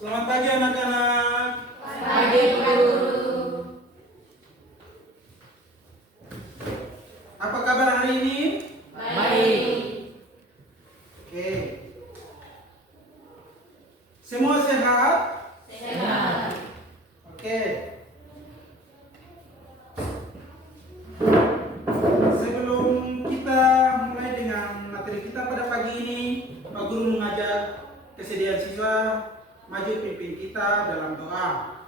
Selamat pagi anak-anak. Pagi guru. Apa kabar hari ini? Baik. Oke. Semua sehat? Sehat. Oke. Sebelum kita mulai dengan materi kita pada pagi ini, Pak Guru mengajak kesediaan siswa maju pimpin kita dalam doa.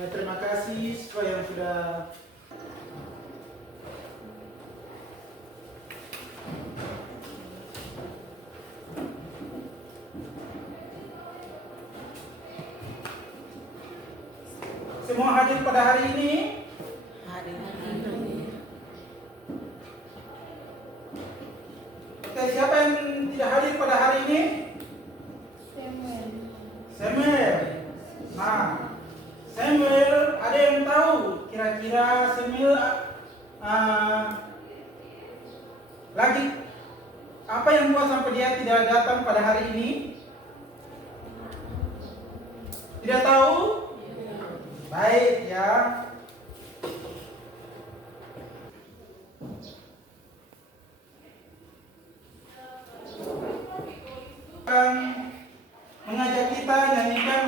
Ya, terima kasih siswa yang sudah semua hadir pada hari ini. Oke, siapa yang tidak hadir pada hari ini? Samuel. Nah, Samuel, ada yang tahu kira-kira Samuel lagi apa yang buat sampai dia tidak datang pada hari ini? Tidak tahu? Baik ya. Mengajak kita nyanyikan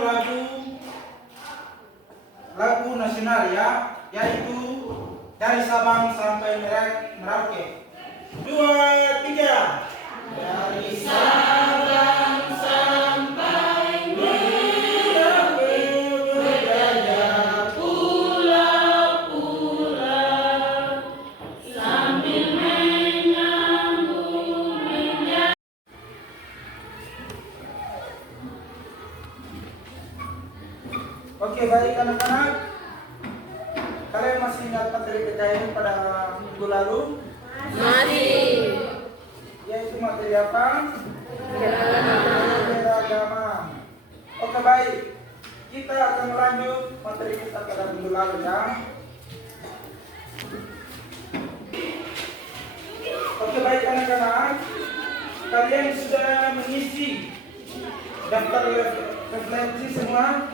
lagu nasional ya, yaitu dari Sabang sampai Merauke. 2, 3. Dari Sabang sampai Merauke berjajah pulau-pulau sambil menyambung menyanyi. Oke, baik anak-anak. Kalian masih ingat materi PKN pada minggu lalu? Masih. Yaitu materi apa? Beragama. Oke, baik. Kita akan melanjut materi kita pada minggu lalu ya. Oke, baik anak-anak. Kalian sudah mengisi daftar referensi semua?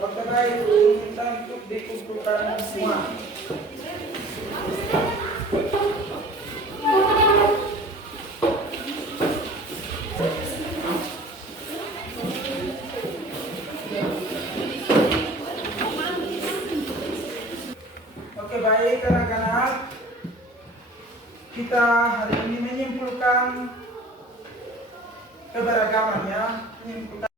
Oke, baik. Minta untuk dikumpulkan semua. Oke, baik anak-anak. Kita hari ini menyimpulkan keberagaman ya. Menyimpulkan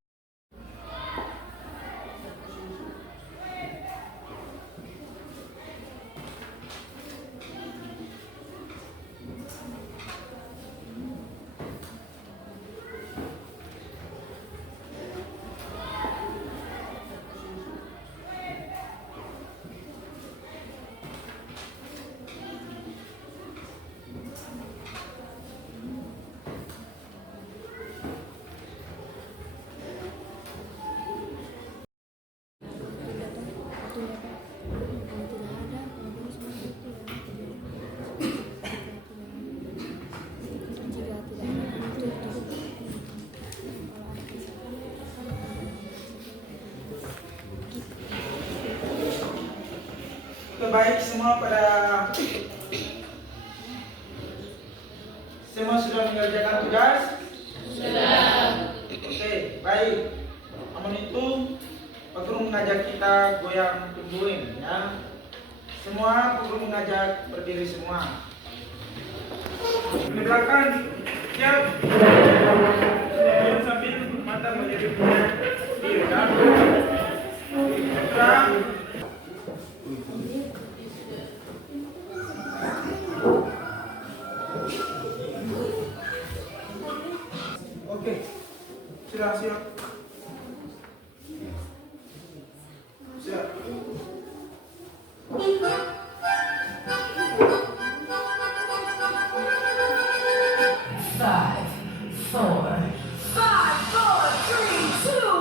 baik semua semua sudah mengerjakan tugas? Sudah. Oke, baik. Namun itu Pak Guru mengajak kita goyang tungguin ya. Semua Pak Guru mengajak berdiri semua. Di belakang siap. menjadi punya dia kan. Terang. Oke, siap. Siap. Five, four, three, two.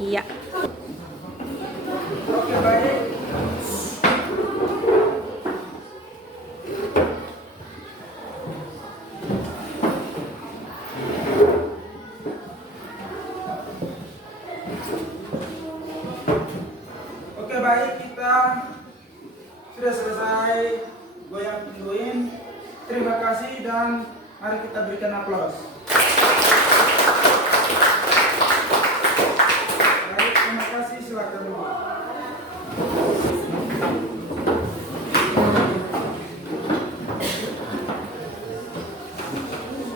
Iya. Oke, baik. Oke, baik, kita sudah selesai goyang pinguin. Terima kasih dan mari kita berikan aplaus. Baik, terima kasih, silakan dulu.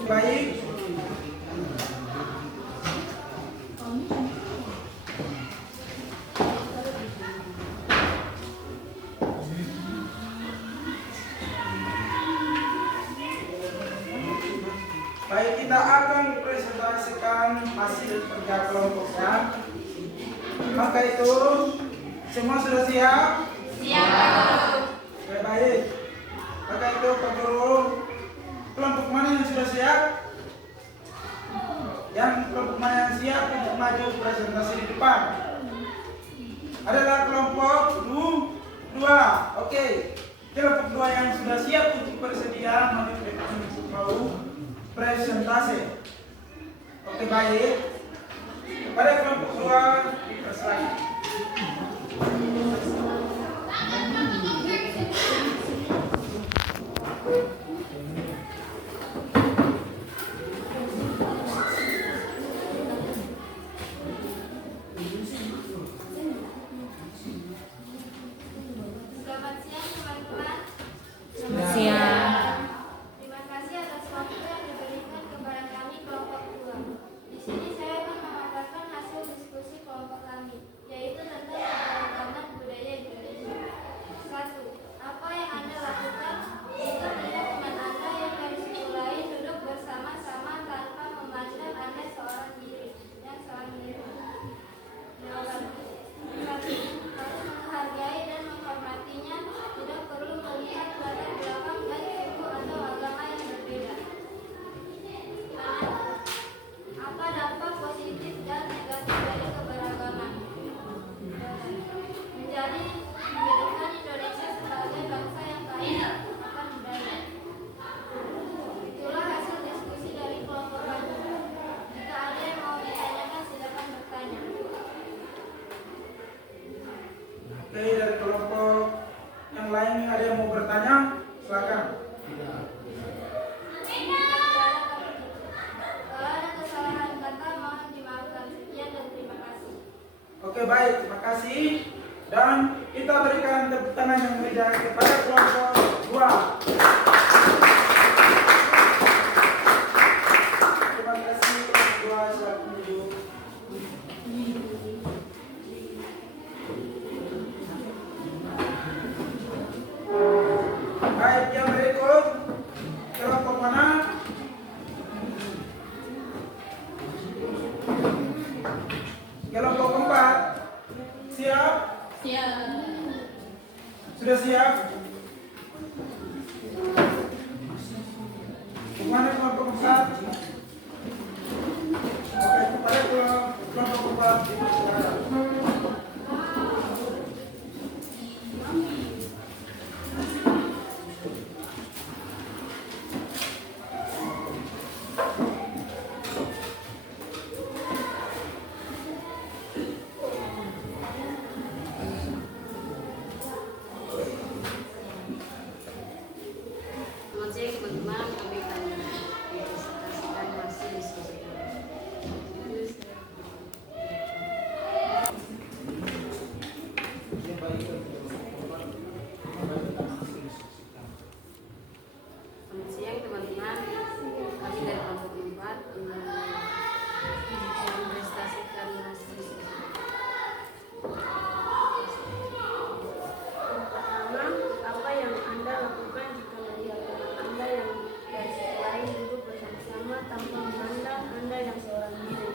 Baik. Baik, kita akan presentasikan hasil kerja kelompoknya. Maka itu, semua sudah siap? Siap. Oke, baik. Maka itu, Pak Guru, kelompok mana yang sudah siap? Yang kelompok mana yang siap untuk maju presentasi di depan? Adalah kelompok dua. Oke. Kelompok dua yang sudah siap untuk bersedia maju ke depan untuk mau presentasi. Oke, baik. Pada kelompok dua dipersilakan. Selamat siang teman-teman. Siap. Terima kasih atas waktu yang diberikan kepada kami kelompok 2. Di sini saya akan memaparkan hasil diskusi kelompok kami, yaitu baik, terima kasih. Dan kita berikan tepuk tangan yang meriah kepada kelompok 2. Terima kasih kelompok 2, silakan duduk. Baik, yang berikut kelompok mana? Kelompok 4. Siap? Sudah siap? Kemana kelompok 4? Oke, kepada kelompok 4 itu sekarang. Selamat siang teman-teman, kami akan presentasikan hasil diskusi kami. Selamat siang teman-teman, kami dari kelompok 4 mempresentasikan hasil diskusi. Pertama, apa yang Anda lakukan jika melihat teman Anda yang dari sisi lain duduk bersama-sama tanpa memandang Anda yang seorang diri?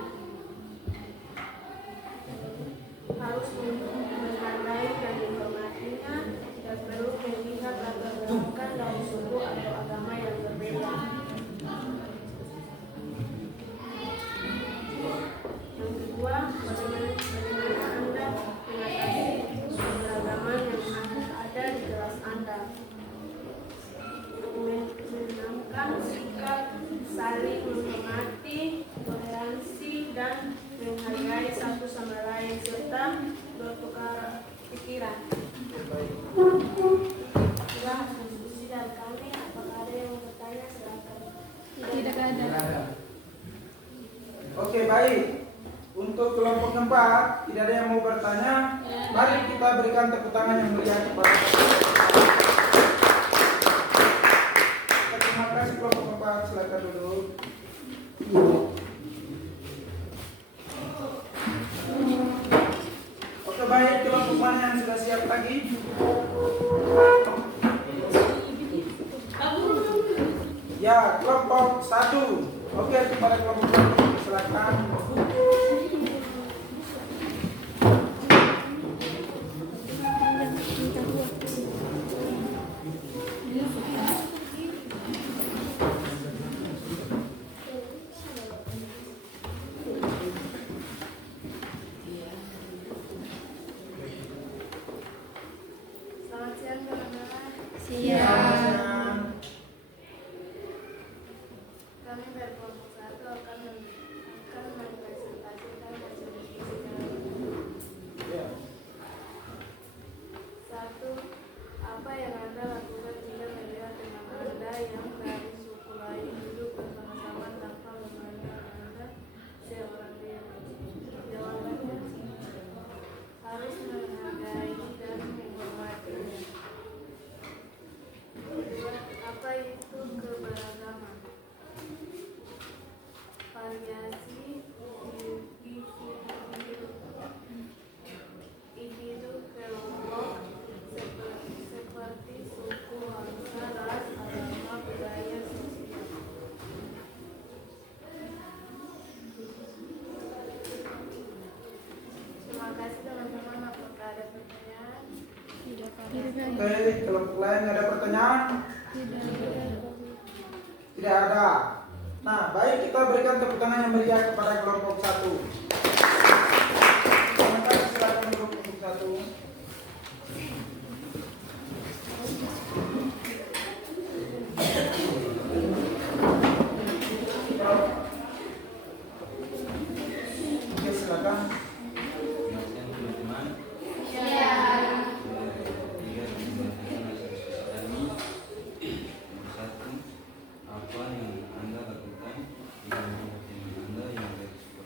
Harus menghargai dan menghormatinya, tidak perlu melihat latar belakang dari suku atau agama yang berbeda. Yang kedua, bagaimana Anda mengatasi keberagaman yang ada di kelas Anda? Menanamkan sikap saling menghormati, toleransi, dan menghargai satu sama lain serta bertukar pikiran. Itulah hasil diskusi dari kami. Apakah ada yang mau bertanya? Silakan. Tidak ada. Oke, baik. Untuk kelompok 4, tidak ada yang mau bertanya. Mari kita berikan tepuk tangan yang meriah kepada terima kasih kelompok 4, silakan duduk. Oke, baik, kelompok mana yang sudah siap lagi? Ya, kelompok 1. Oke, kepada kelompok 1, silakan. Selamat siang teman-teman. Siap. Kami dari kelompok 1 akan mempresentasikan hasil diskusi kami. Ya. 1. Apa yang Anda lakukan jika melihat teman Anda yang dari suku lain duduk bersama-sama tanpa memandang Anda seorang diri? Jawabannya, harus menghargai dan menghormatinya. 2. Apa itu keberagaman? Variasi individu kelompok seperti suku, bangsa, ras, agama, budaya, sosial. Terima kasih teman-teman. Apakah ada pertanyaan? Oke, kelompok lain ada pertanyaan? Tidak ada. Nah, baik, kita berikan tepuk tangan yang meriah kepada kelompok 1. Terima kasih, silakan duduk untuk 1. Oke, silakan. Apa yang Anda lakukan jika melihat teman Anda yang dari suku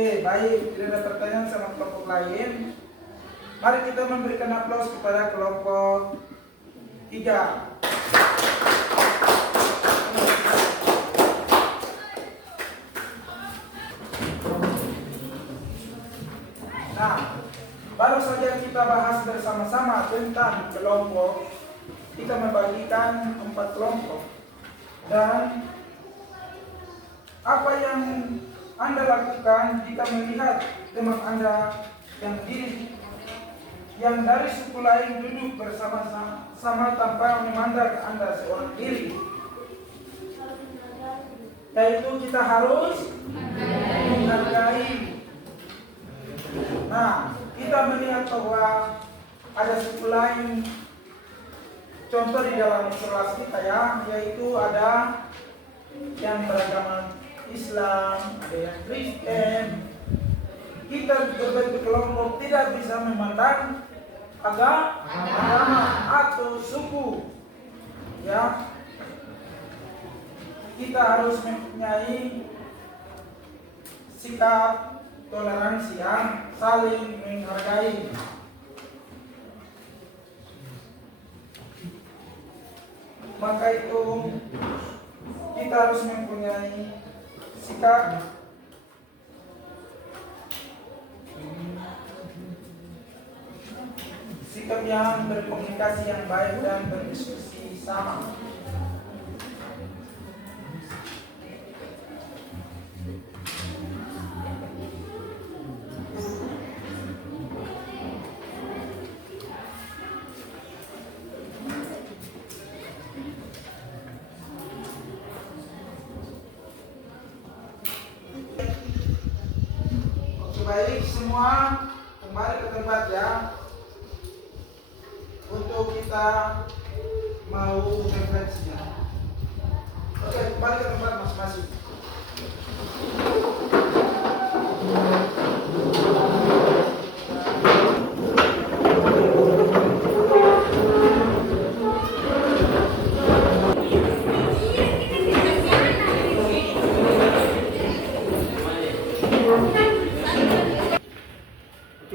Oke, baik. Tidak ada pertanyaan sama kelompok lain. Mari kita memberikan aplaus kepada kelompok 3. Nah, baru saja kita bahas bersama-sama tentang kelompok. Kita membagikan 4 kelompok. Dan apa yang Anda lakukan jika melihat teman Anda yang dari suku lain duduk bersama-sama tanpa memandang Anda seorang diri? Yaitu kita harus menghargai. Nah, kita melihat bahwa ada suku lain, contoh di dalam kelas kita ya, yaitu ada yang beragama Islam, ada yang Kristen. Kita berbentuk kelompok tidak bisa memandang agama atau suku. Ya, kita harus mempunyai sikap toleransi yang saling menghargai. Maka itu kita harus mempunyai sikap yang berkomunikasi yang baik dan berdiskusi sama. Baik, semua kembali ke tempat ya, untuk kita mau refleksi ya. Oke, kembali ke tempat masing-masing.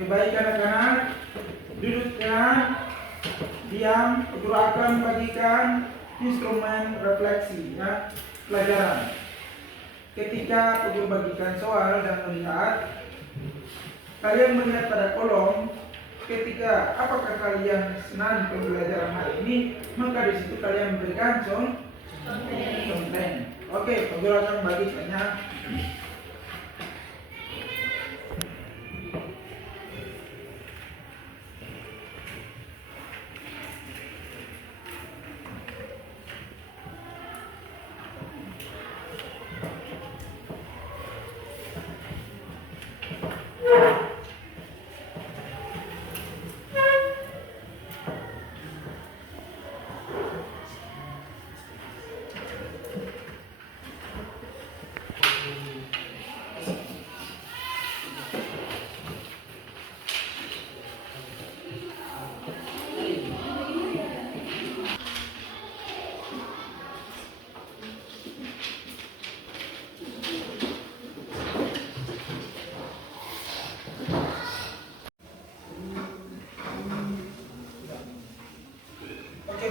Baik anak-anak, duduknya, diam, guru akan bagikan instrumen refleksi ya, pelajaran. Ketika guru bagikan soal dan melihat, kalian melihat pada kolom, ketika apakah kalian senang pembelajaran hari ini, maka di situ kalian memberikan contoh. Oke, guru akan bagikannya.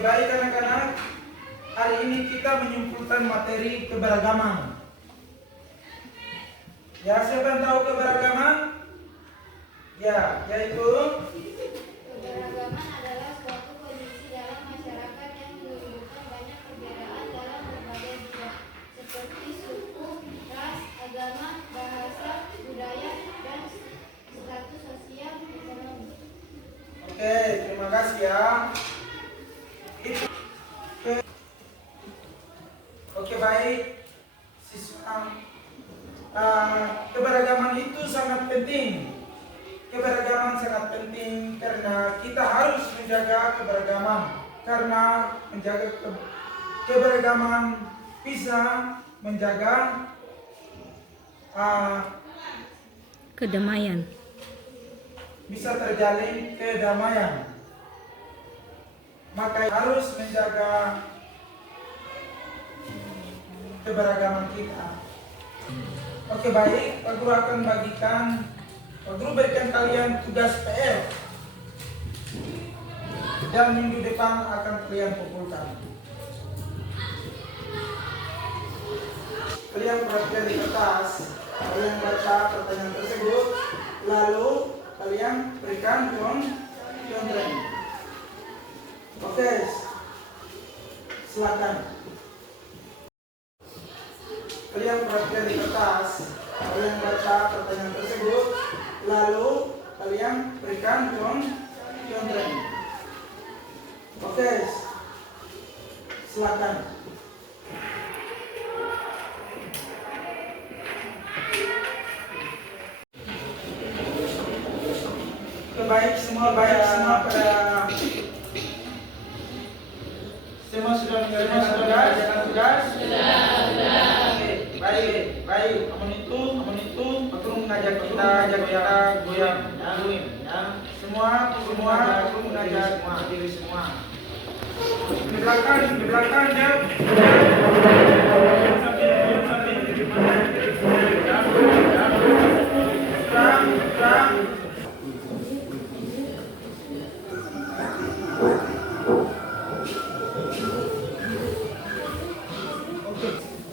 Baik anak-anak, hari ini kita menyimpulkan materi keberagaman. Ya, siapa yang tahu keberagaman? Ya, yaitu Keberagaman adalah suatu kondisi dalam masyarakat yang menimbulkan banyak perbedaan dalam berbagai bidang, seperti suku, ras, agama, bahasa, budaya, dan status sosial ekonomi. Oke, terima kasih ya. Oke, baik siswa, keberagaman itu sangat penting. Keberagaman sangat penting karena kita harus menjaga keberagaman, karena menjaga keberagaman bisa menjaga kedamaian. Bisa terjalin kedamaian. Maka harus menjaga keberagaman kita. Oke baik, Pak Guru akan Pak Guru berikan kalian tugas PR. Dan minggu depan akan kalian kumpulkan. Kalian perhatikan di kertas, kalian baca pertanyaan tersebut, lalu kalian berikan contohnya. Oke, silakan. Kalian perhatikan di kertas, kalian baca pertanyaan tersebut, lalu kalian berikan contohnya. Oke, silakan. Baik semua pada semua sudah mengerjakan tugas. Oke, baik. Amun itu Pak Guru mengajak kita goyang, ya. Semua mengajak diri semua. Di belakang ya. Terang.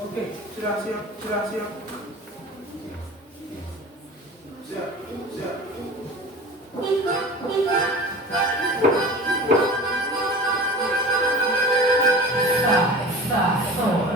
Oke, sudah siap. Siap. Five, four.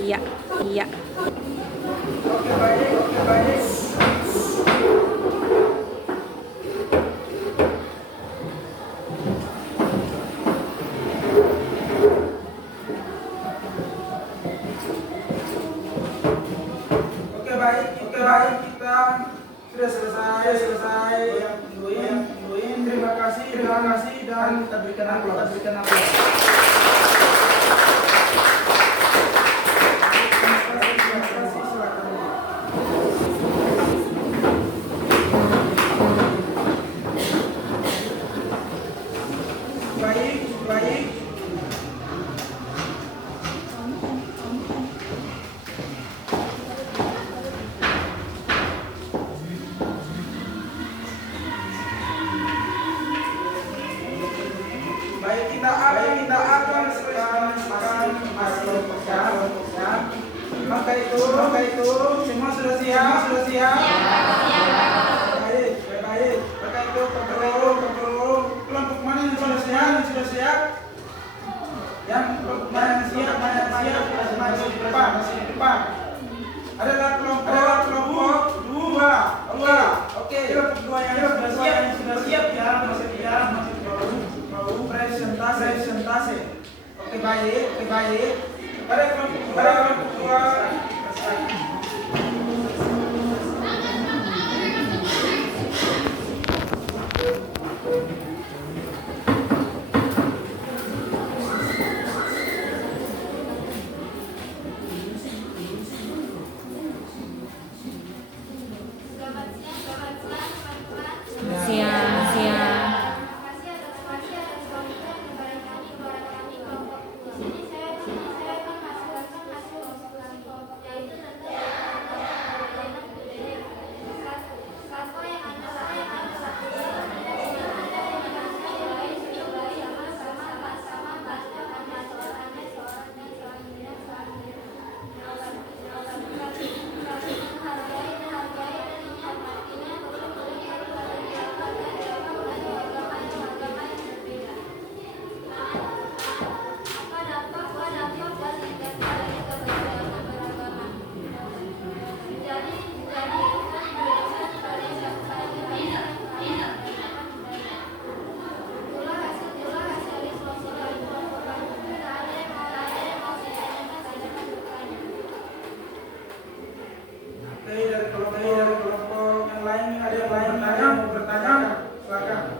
Iya. Oke baik. Oke baik, kita sudah selesai. Tungguin. Terima kasih dan kita berikan aplaus. Baik. Maka itu semua sudah siap. Baik. Maka itu perlu kelompok mana yang sudah siap? Yang kelompok mana yang siap? Masih di depan. Adalah kelompok dua. Oke. Kelompok dua yang sudah siap ya, masih mau presentasi. Oke, baik. Pada kelompok dua. Siap. Terima kasih atas sambutan kepada kami kelompok dua. Ini saya akan masukkan hasil kelompok, yaitu tentang budaya. Satu yang Anda lakukan sama bantu Anda seorang dan menghargai dan menghormatinya Oke, dari kelompok yang lain ada yang lain mau bertanya? Silakan.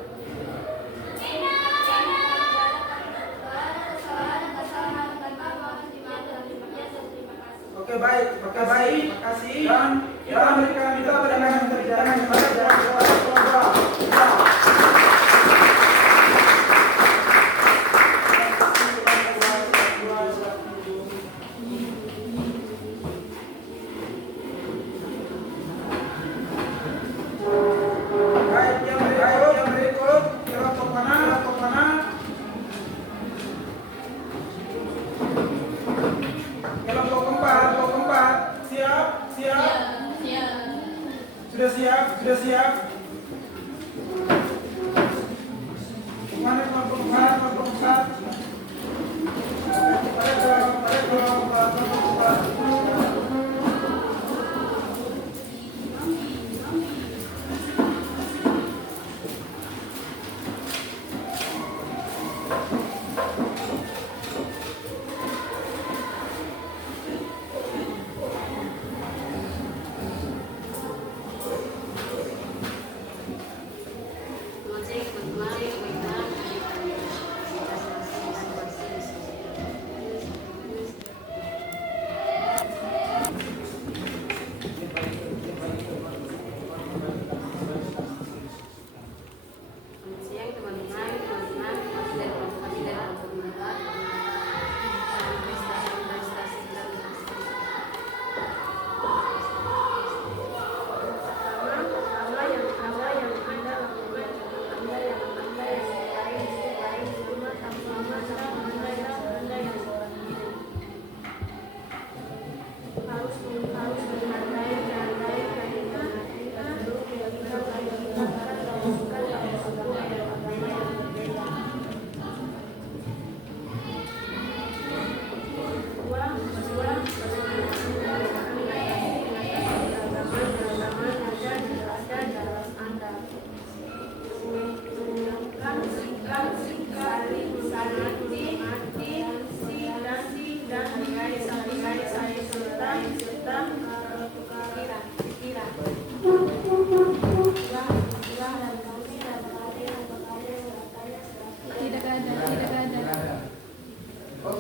Oke, baik. Makasih. Dan kita berikan terjadi pada Baik, yang berikut kelompok mana? Kelompok keempat. Siap. Sudah siap. Mana kelompok empat? Pada kelompok empat.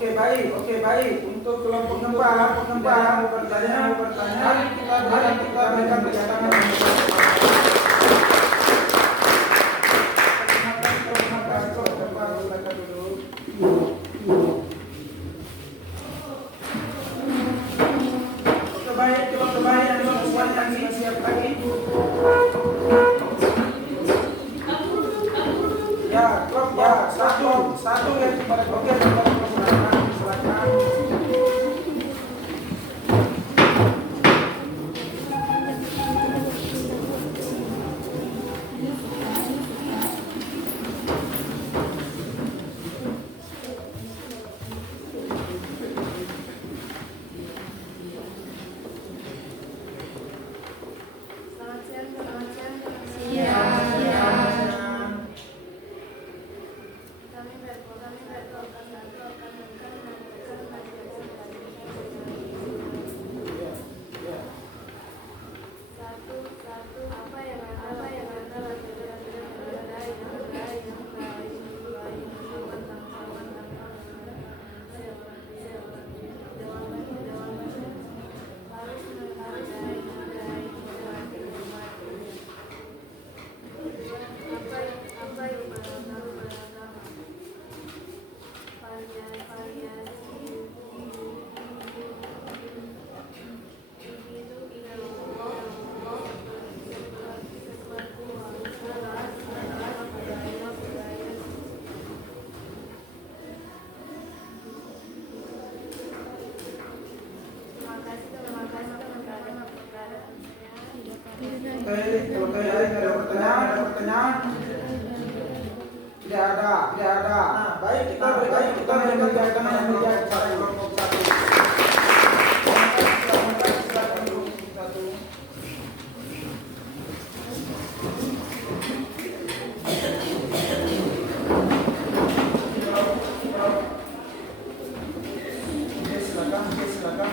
Oke baik. Untuk kelompok keempat mau bertanya, kita berikan kedatangan. Satu yang oke, silakan. Terima kasih kepada perkara Oke, kalau kalian ada pertanyaan? Tidak ada. Nah, baik kita berikan yang melihat cara kelompok satu. Silakan kelompok satu. Oke, silakan.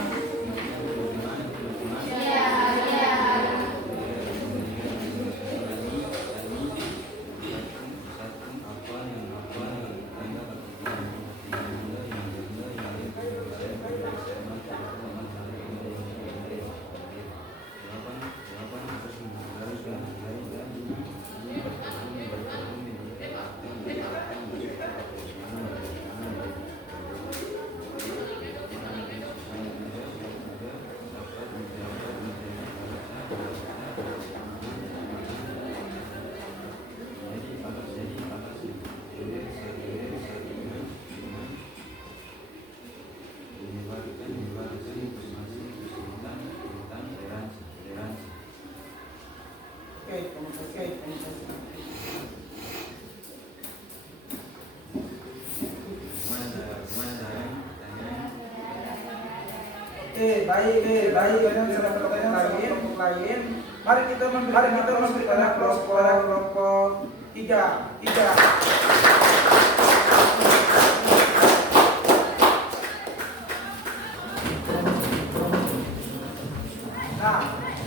Oke, baik. Kalian sudah pertanyaan lain. Mari kita memberikan kelompok 3.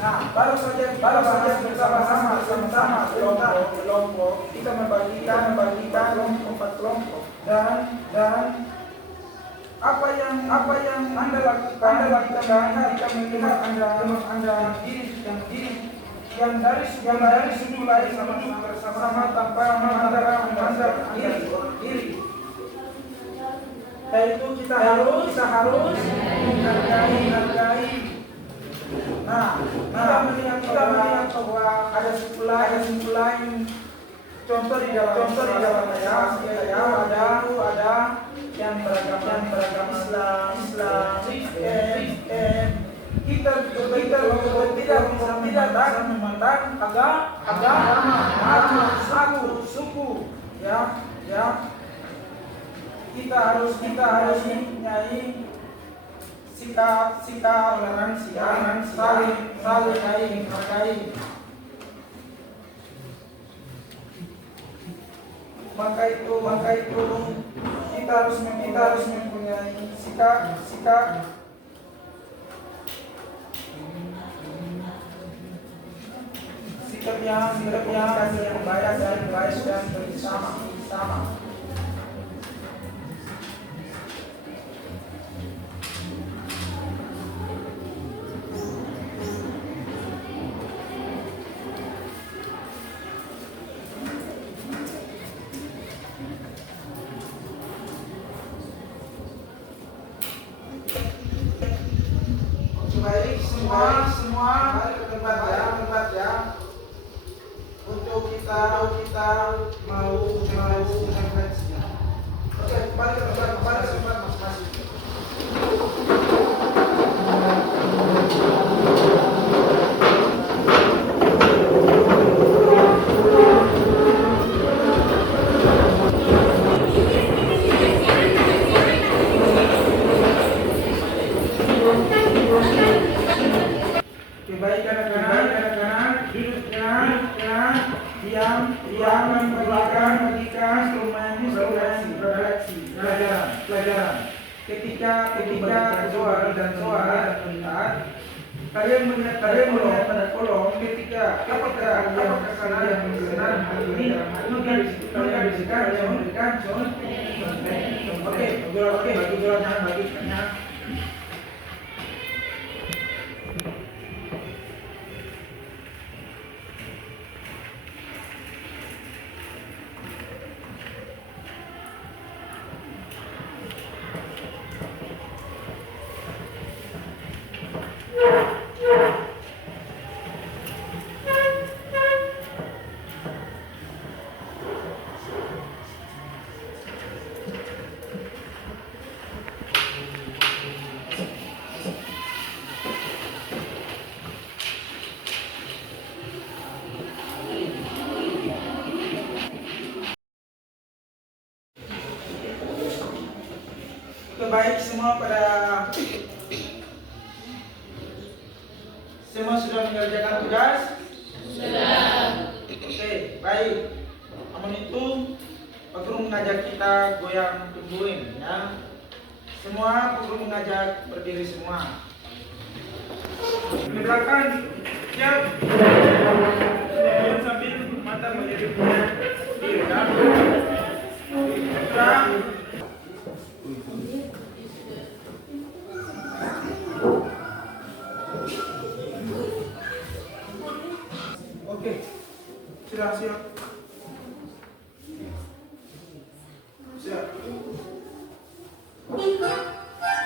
Nah, baru saja bersama-sama kelompok kita membagikan kelompok 4 kelompok dan apa yang Anda lakukan ketika melihat Anda diri yang dari sudut lain bersama tanpa memandang diri. Yaitu kita harus menghargai. Nah, kita melihat bahwa ada suku lain. Contoh di dalam saya ada yang beragama Islam, kita tidak memandang agama, suku, ya. Kita harus mempunyai sikap toleransi, saling menghargai. Maka itu kita harus mempunyai sikap yang baik dan bersama. Baik semua mari ke tempat ya untuk kita mau refleksi. Oke, kembali ke tempat masing-masing. Baik anak-anak, duduk diam, membagikan instrumen pelajaran. Ketika soal dan melihat, kalian melihat pada kolom ketika apakah kalian berkenan hari ini memberikan contoh. Oke, bagi jawabannya. baik semua sudah mengerjakan tugas? Sudah. Oke, baik. Namun itu Pak Guru mengajak kita goyang tungguin ya. Semua Pak Guru mengajak berdiri semua. Di belakang siap. Sambil mata menjadi punya diri ya. Sudah. Oke, sudah siap. Siap. 5, 4,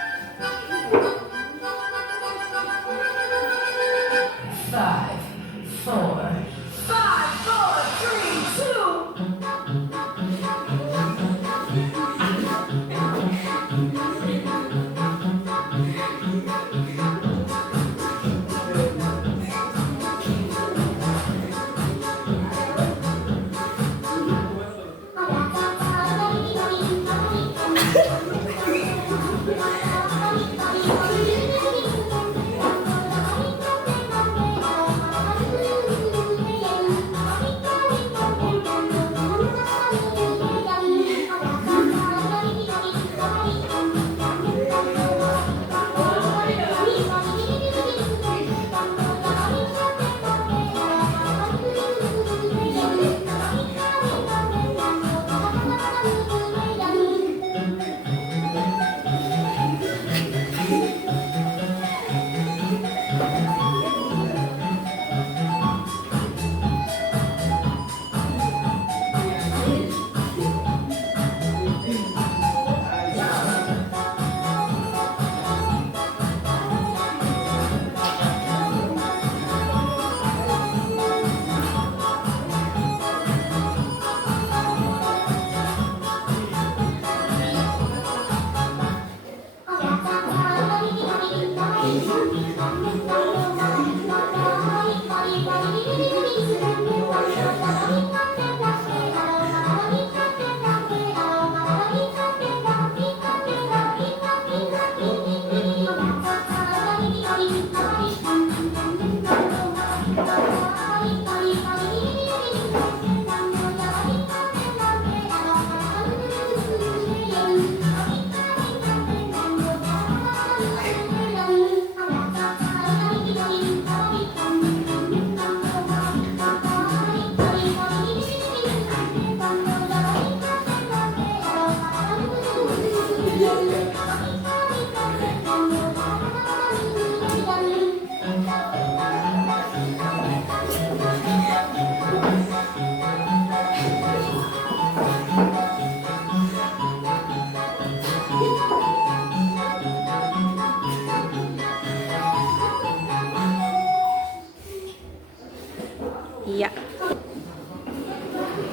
iya.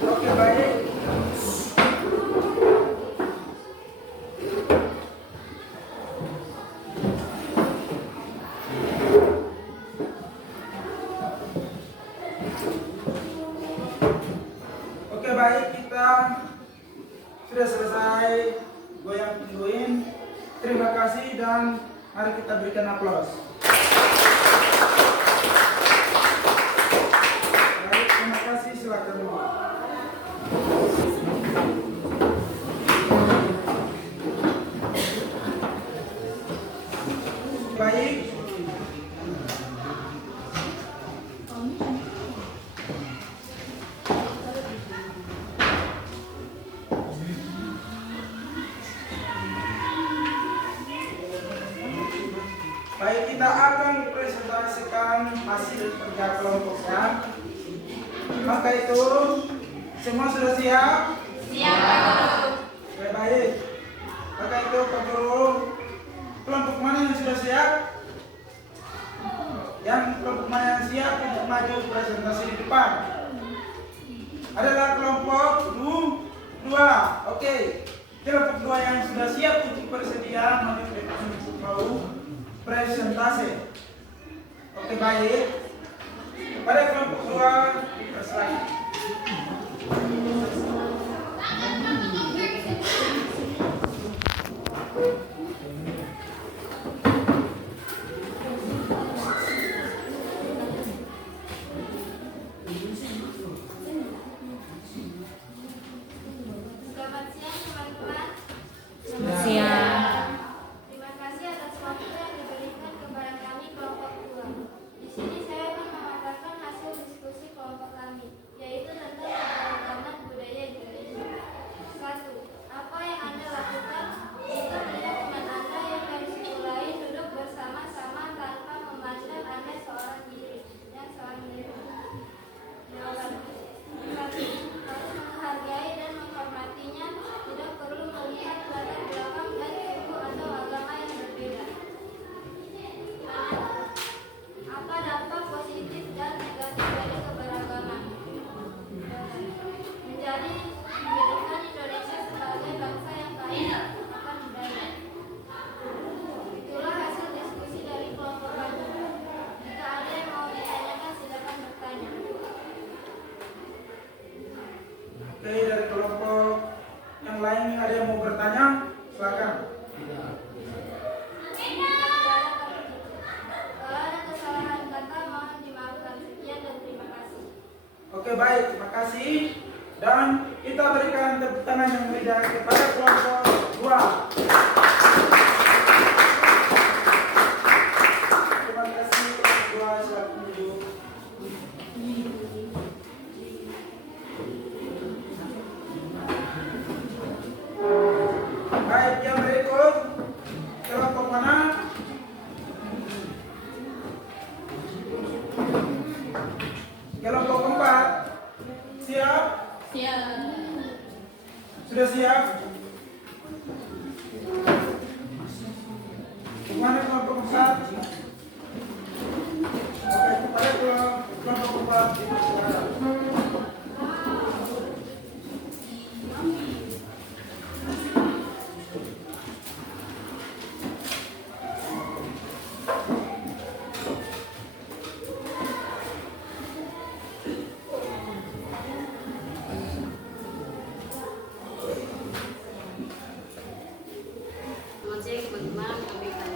Oke, baik. Oke, baik, kita sudah selesai goyang tungguin. Terima kasih dan mari kita berikan aplaus. Baik, terima kasih, silakan dulu. Baik. Baik, kita akan presentasikan hasil kerja kelompoknya. Maka itu, semua sudah siap? Siap. Baik. Maka itu, Pak Guru, kelompok mana yang sudah siap? Yang kelompok mana yang siap untuk maju presentasi di depan? Adalah kelompok 2. Oke. Kelompok 2 yang sudah siap untuk bersedia maju ke depan untuk mau presentasi. Oke, baik. Pada kelompok 2 dipersilakan. sini saya akan mengatakan hasil diskusi kelompok kami, yaitu tentang keberagaman budaya di Indonesia. 1. Apa yang Anda lakukan jika melihat teman Anda yang dari suku lain duduk bersama-sama tanpa memandang Anda seorang diri? Jawaban. 1. Harus menghargai dan menghormatinya, tidak perlu melihat latar belakang dan suku atau agama yang berbeda. Apa dampak positif dan negatif dari keberagaman? Menjadikan Indonesia sebagai bangsa yang kaya akan budaya. Itulah hasil diskusi dari kelompok kami. Jika ada yang mau ditanyakan, silakan bertanya. Oke, dari kelompok yang lain ada yang mau bertanya? Silakan. Kalau ada kesalahan kata, mohon dimaafkan. Sekian dan terima kasih. Oke, baik, terima kasih. Dan kita berikan tepuk tangan yang meriah kepada kelompok 2. Terima kasih kelompok 2, silakan duduk. Baik, yang berikut kelompok mana? Kelompok 4. Siap? Sudah siap? Kemana kelompok 4? Oke, kepada kelompok 4 dipersilakan. Selamat siang teman-teman, kami akan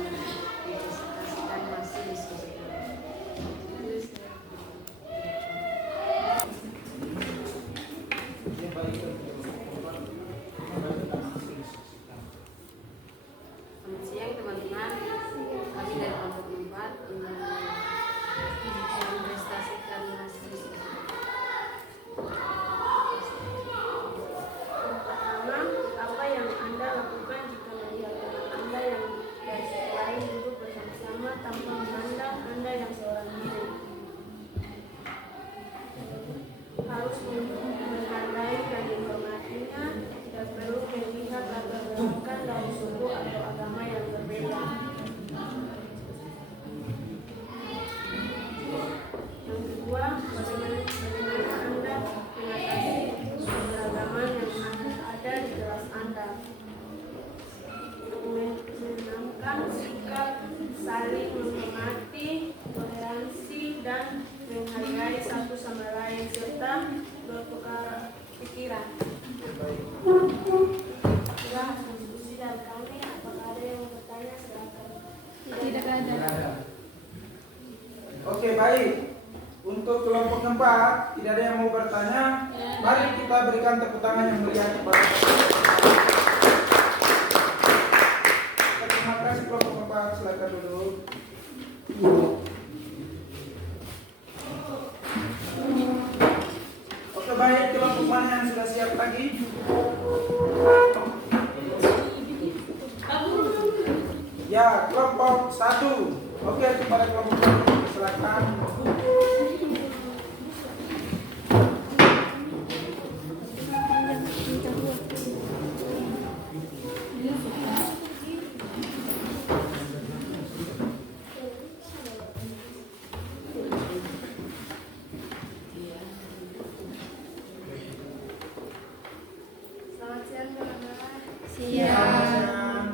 presentasikan hasil diskusi kami. Selamat siang teman-teman, kami dari kelompok 4 ingin mempresentasikan hasil diskusi kami. Pertama, apa yang Anda lakukan jika melihat teman Anda yang dari suku lain duduk bersama-sama tanpa memandang Anda yang seorang diri? Harus menghargai dan menghormatinya, tidak perlu melihat latar belakang dari suku atau agama yang berbeda. Yang kedua, bagaimana Anda mengatasi keberagaman yang ada di kelas Anda? Menanamkan sikap saling menghormati, toleransi, dan menghargai satu sama lain serta bertukar pikiran. Itulah hasil diskusi dari kami. Apakah ada yang mau bertanya? Silakan. Tidak ada. Oke, baik. Untuk kelompok 4 tidak ada yang mau bertanya. Mari kita berikan tepuk tangan yang meriah kepada terima kasih kelompok 4, silakan duduk. Oke, baik, kelompok mana yang sudah siap lagi? Ya, kelompok 1. Oke, kepada kelompok 1 silakan. Selamat siang teman-teman. Siap.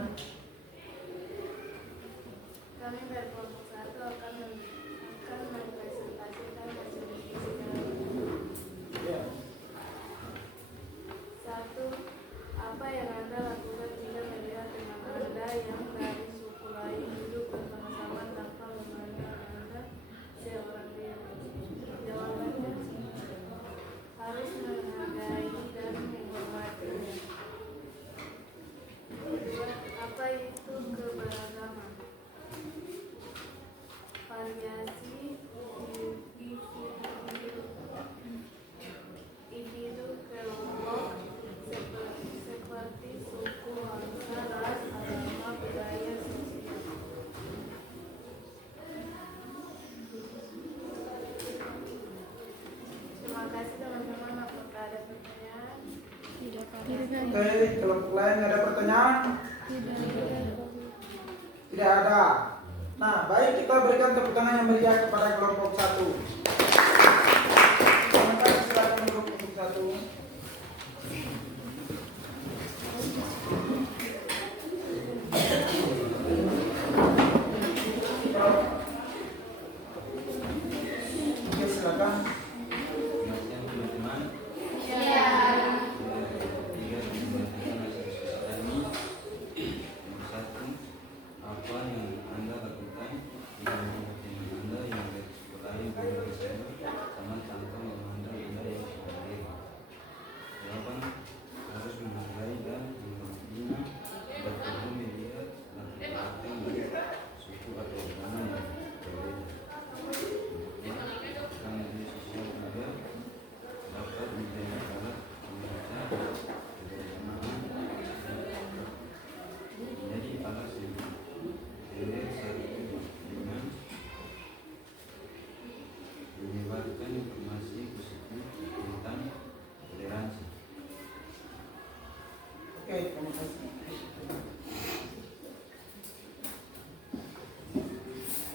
Kami dari kelompok 1 akan mempresentasikan hasil diskusi kami. Ya. 1. Apa yang Anda lakukan jika melihat teman Anda yang dari suku lain duduk bersama-sama tanpa memandang Anda seorang diri? Jawabannya, harus menghargai dan menghormatinya. 2. Apa itu keberagaman? Variasi lain ada pertanyaan? Tidak ada. Nah, baik, kita berikan tepuk tangan yang meriah kepada kelompok 1. Silakan duduk untuk 1. Oke, silakan. Demikian teman-teman. Apa yang Anda lakukan di dalam kepentingan Anda yang bersekolahi bersama sama tanpa memandang Anda yang berbeda. Jawaban harus menghargai dan menghormatinya dan perlu melihat latar belakang suku atau agama yang berbeda. Karena media sosial juga dapat menjadi alat membaca kebersamaan menjadi alat sendiri dengan menyebarkan informasi positif tentang toleransi. Oke, terima kasih.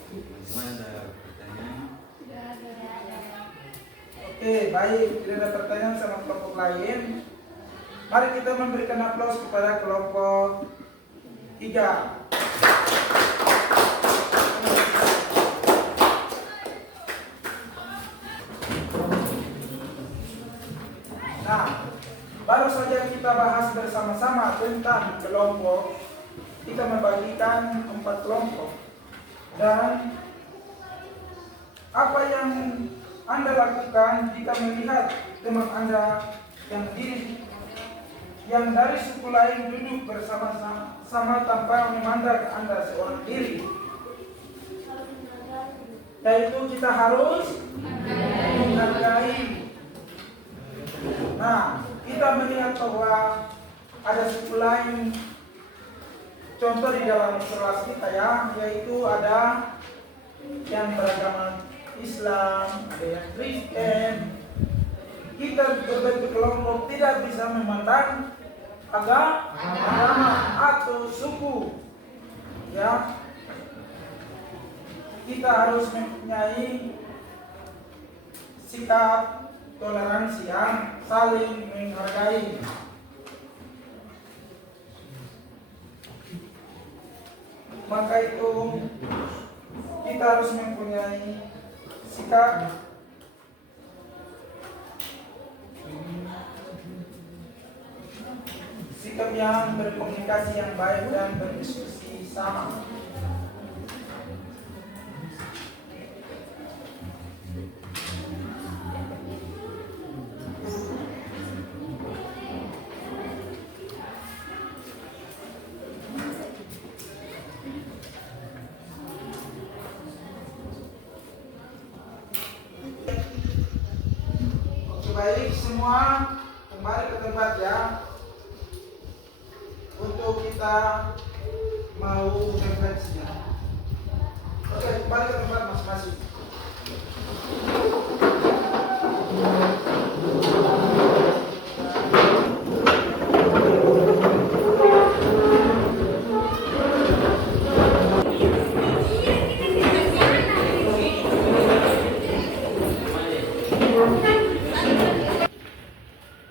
Teman-teman ada pertanyaan? Oke, baik. Tidak ada pertanyaan sama kelompok lain. Mari kita memberikan aplaus kepada kelompok 3. Nah, baru saja kita bahas bersama-sama tentang kelompok. Kita membagikan 4 kelompok. Dan apa yang Anda lakukan jika melihat teman Anda yang dari suku lain duduk bersama-sama tanpa memandang Anda seorang diri? Yaitu kita harus menghargai. Nah, kita melihat bahwa ada suku lain, contoh di dalam kelas kita ya, yaitu ada yang beragama Islam, ada yang Kristen. Kita berbentuk kelompok tidak bisa memandang agama atau suku. Ya, kita harus mempunyai sikap toleransi yang saling menghargai. Maka itu kita harus mempunyai sikap yang berkomunikasi yang baik dan berdiskusi sama. Baik, semua kembali ke tempat ya, untuk kita mau refleksi. Oke, kembali ke tempat masing-masing.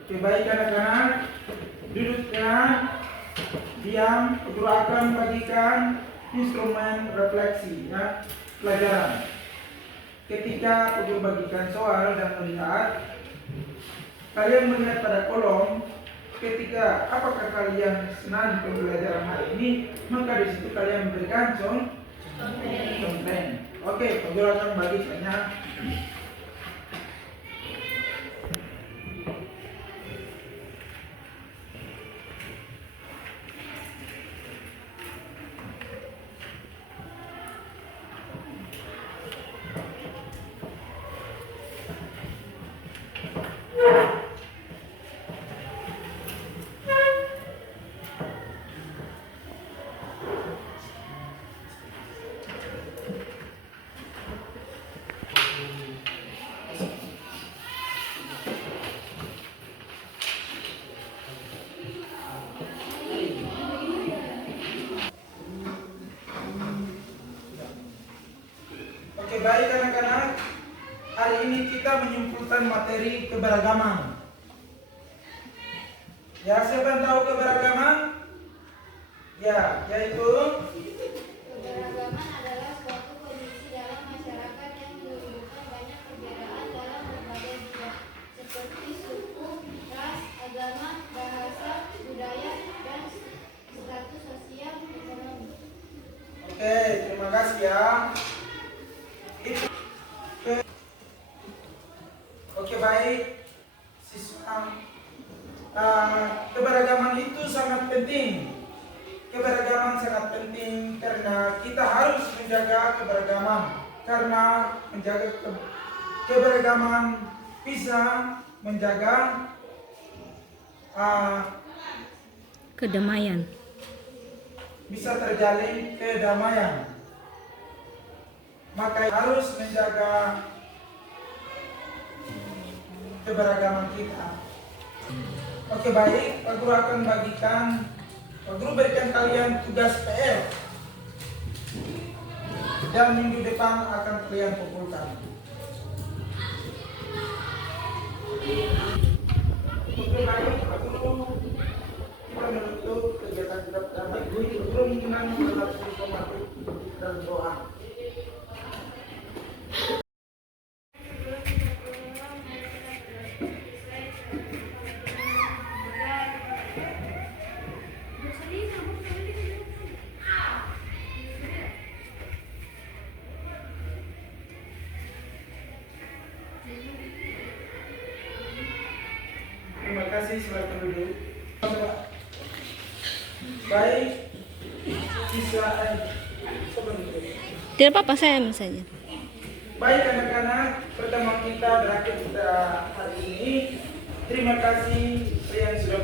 Oke, baik anak-anak, duduknya diam. Guru akan bagikan instrumen refleksi ya, pelajaran. Ketika guru bagikan soal dan melihat, kalian melihat pada kolom. Ketika apakah kalian senang pembelajaran hari ini, maka di situ kalian memberikan content. Oke, guru akan bagikannya. baik anak-anak. Hari ini kita menyimpulkan materi keberagaman. Ya, siapa yang tahu keberagaman? Ya, yaitu Keberagaman adalah suatu kondisi dalam masyarakat yang menyuguhkan banyak perbedaan dalam berbagai bidang, seperti suku, ras, agama, bahasa, budaya, dan status sosial ekonomi. Oke, terima kasih ya. Oke, baik. Siswa, keberagaman itu sangat penting. Keberagaman sangat penting karena kita harus menjaga keberagaman. Karena menjaga keberagaman bisa menjaga Kedamaian. bisa terjalin kedamaian. Maka harus menjaga keberagaman kita. Oke, baik, Pak Guru akan bagikan, Pak Guru berikan kalian tugas PR dan minggu depan akan kalian kumpulkan. Oke, baik, Pak Guru, kita menutup kegiatan kita pertama. Guru mengenang dalam informatif dan doa. Terima kasih, silakan duduk. Baik, siswa Tidak apa-apa, saya misalnya. baik anak-anak, pertemuan kita berakhir hari ini. Terima kasih yang sudah